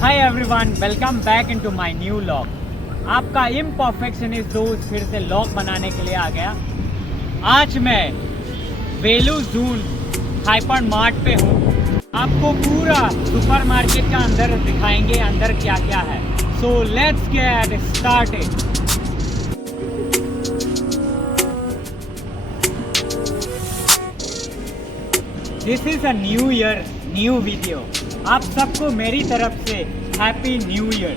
Hi everyone, welcome back into my new log. आपका इम्परफेक्शनिस्ट दोस्त फिर से लॉग बनाने के लिए आ गया। आज मैं वेलू जून हाइपर मार्ट पे हूँ। आपको पूरा सुपरमार्केट का अंदर दिखाएंगे, अंदर क्या क्या है। So let's get started. This is a new year new video. आप सबको मेरी तरफ से हैप्पी न्यू ईयर।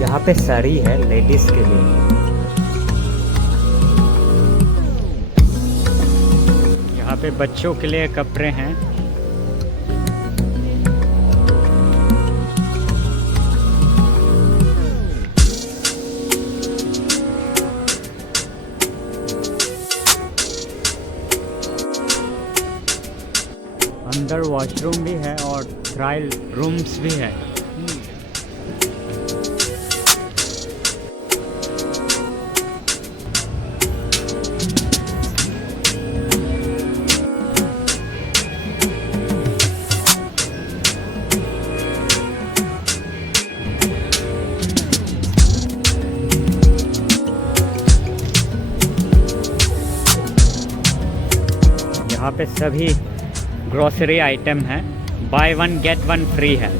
यहाँ पे साड़ी है लेडीज के लिए। यहाँ पे बच्चों के लिए कपड़े हैं। अंदर वॉशरूम भी है और ट्रायल रूम्स भी है। यहाँ पे सभी ग्रोसरी आइटम है, by one get one free है।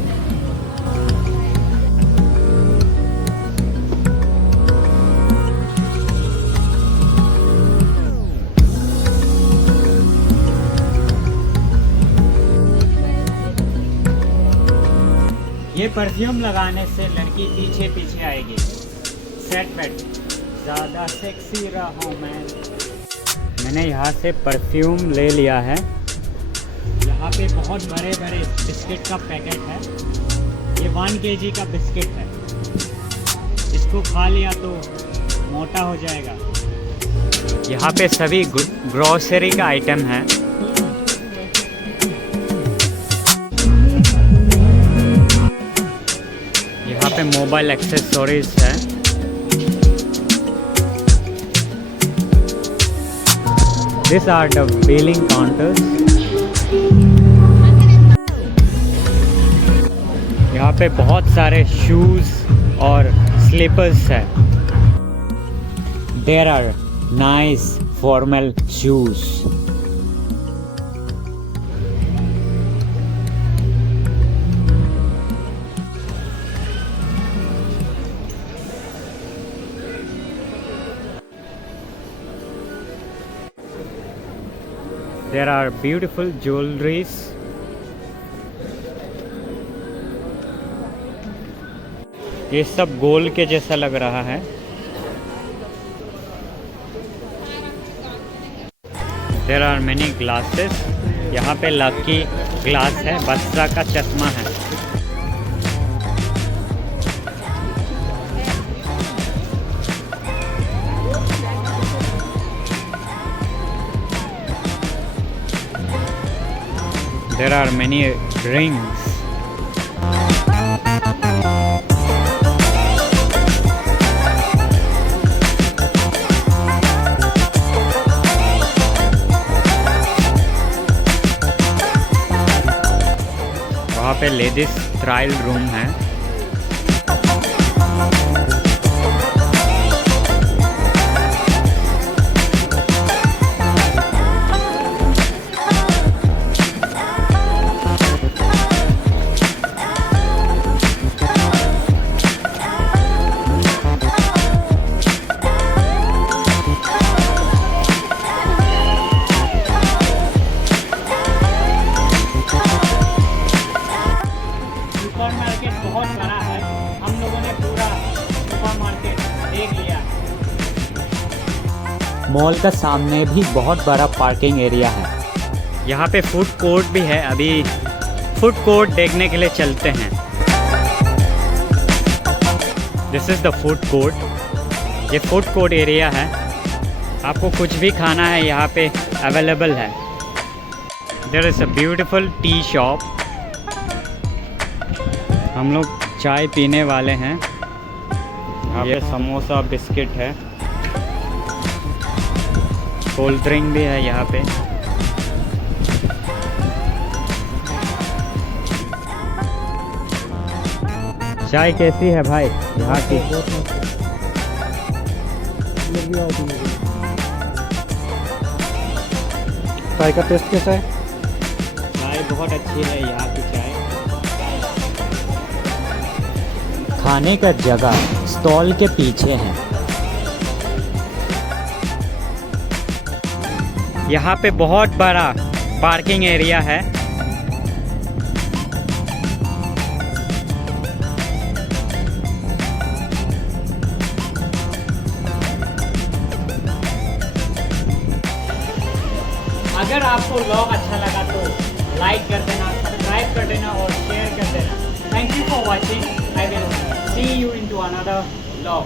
ये परफ्यूम लगाने से लड़की पीछे पीछे आएगी। सेट वेट ज़्यादा सेक्सी रहा मैं। मैंने यहाँ से परफ्यूम ले लिया है। यहाँ पे बहुत बड़े बड़े बिस्किट का पैकेट है। ये 1 kg का बिस्किट है। इसको खा लिया तो मोटा हो जाएगा। यहाँ पे सभी ग्रोसरी का आइटम है। यहाँ पे मोबाइल एक्सेसरीज है। These are the billing counters. यहाँ पे बहुत सारे शूज और स्लीपर्स है। There are nice formal shoes. There are beautiful jewelries. ये सब गोल्ड के जैसा लग रहा है। There are many glasses. यहाँ पे लकी ग्लास है, बसरा का चश्मा है। There are many rings. वहाँ पे लेडीज ट्रायल रूम है। सुपरमार्केट बहुत बड़ा है। हम लोगों ने पूरा सुपरमार्केट देख लिया। मॉल का सामने भी बहुत बड़ा पार्किंग एरिया है। यहाँ पे फूड कोर्ट भी है। अभी फूड कोर्ट देखने के लिए चलते हैं। This is the food court. ये फूड कोर्ट एरिया है। आपको कुछ भी खाना है यहाँ पे अवेलेबल है। There is a beautiful tea shop. हम लोग चाय पीने वाले हैं। ये समोसा बिस्किट है, कोल्ड ड्रिंक भी है यहाँ पे। चाय कैसी है भाई यहाँ की? चाय का टेस्ट कैसा है? चाय बहुत अच्छी है यहाँ की चाय। खाने का जगह स्टॉल के पीछे है। यहाँ पे बहुत बड़ा पार्किंग एरिया है। अगर आपको व्लॉग अच्छा लगा तो लाइक कर देना, सब्सक्राइब कर देना और शेयर कर देना। Thank you for watching. I will see you into another vlog.